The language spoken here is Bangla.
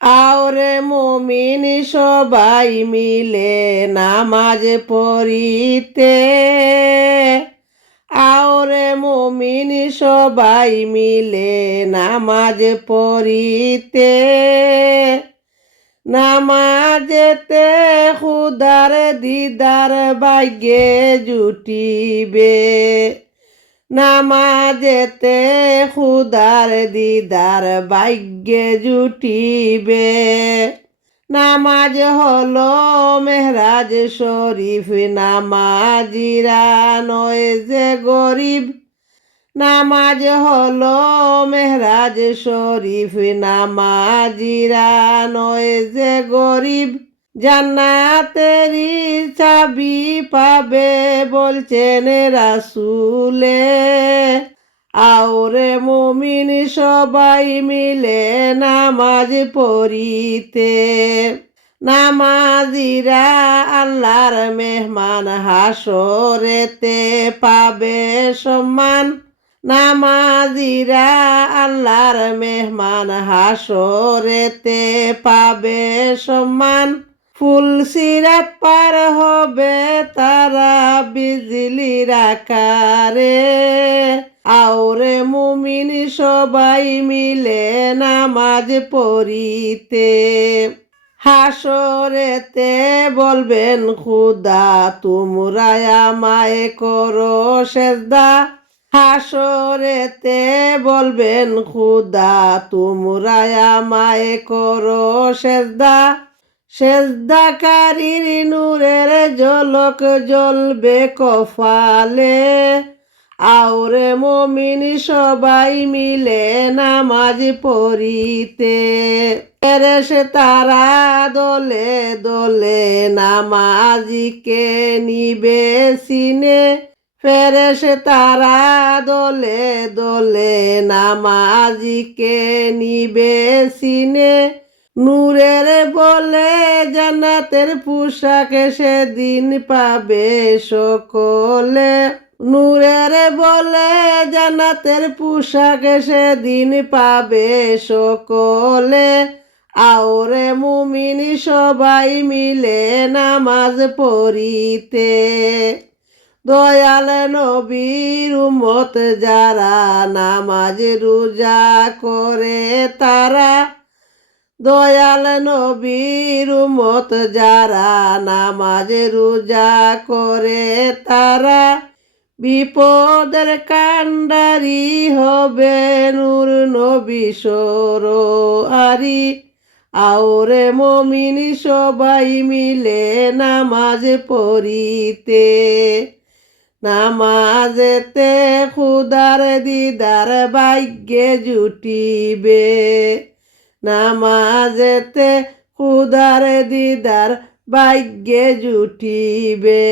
আওরে মুমিন সবাই মিলে নামাজ পড়িতে, আওরে মুমিন সবাই মিলে নামাজ পড়িতে, নামাজেতে খুদার দিদার ভাগ্যে জুটিবে, নামাজেতে খুদার দিদার ভাগ্যে জুটিবে। নামাজ হলো মেহরাজ শরীফ, নামাজিরা নয় যে গরিব। নামাজ হলো মেহরাজ শরীফ, নামাজিরা নয় যে গরিব। জান্নাতেরি চাবি পাবে বলছেন রাসূলে, আওরে মুমিন সবাই মিলে নামাজ পড়িতে। নামাজিরা আল্লাহর মেহমান, হাসরেতে পাবে সম্মান। নামাজিরা আল্লাহর মেহমান, হাসরেতে পাবে সম্মান। ফুলসিরাত পার হবে তারা বিজলির আকারে, আওরে মুমিন সবাই মিলে নামাজ পড়িতে। হাসরেতে বলবেন খুদা, তোমরা আমায় করো সেজদা। হাসরেতে বলবেন খুদা, তোমরা আমায় করো সেজদা। সেজদাকারীর নূরের ঝলক জ্বলবে কপালে, আওরে মুমিন সবাই মিলে নামাজ পড়িতে। ফেরেশতারা দলে দলে নামাজিকে নিবে সিনে, ফেরেশতারা দলে দলে নামাজিকে নিবে সিনে। নূরের বলে জান্নাতের পোশাক সেদিন পাবে সকলে, নূরের বলে জান্নাতের পোশাক সেদিন পাবে সকলে। আওরে মুমিন সবাই মিলে নামাজ পড়িতে। দয়াল নবীর উম্মত যারা নামাজ রোজা করে তারা, দয়াল নবীর উম্মত যারা নামাজ রোজা করে তারা, বিপদের কান্ডারি হবে নূর নবী সরোয়ারি। আওরে মুমিন সবাই মিলে নামাজ পড়িতে। নামাজেতে খুদার দিদার ভাগ্যে জুটিবে, নামাজেতে খুদার দিদার ভাগ্যে জুটিবে।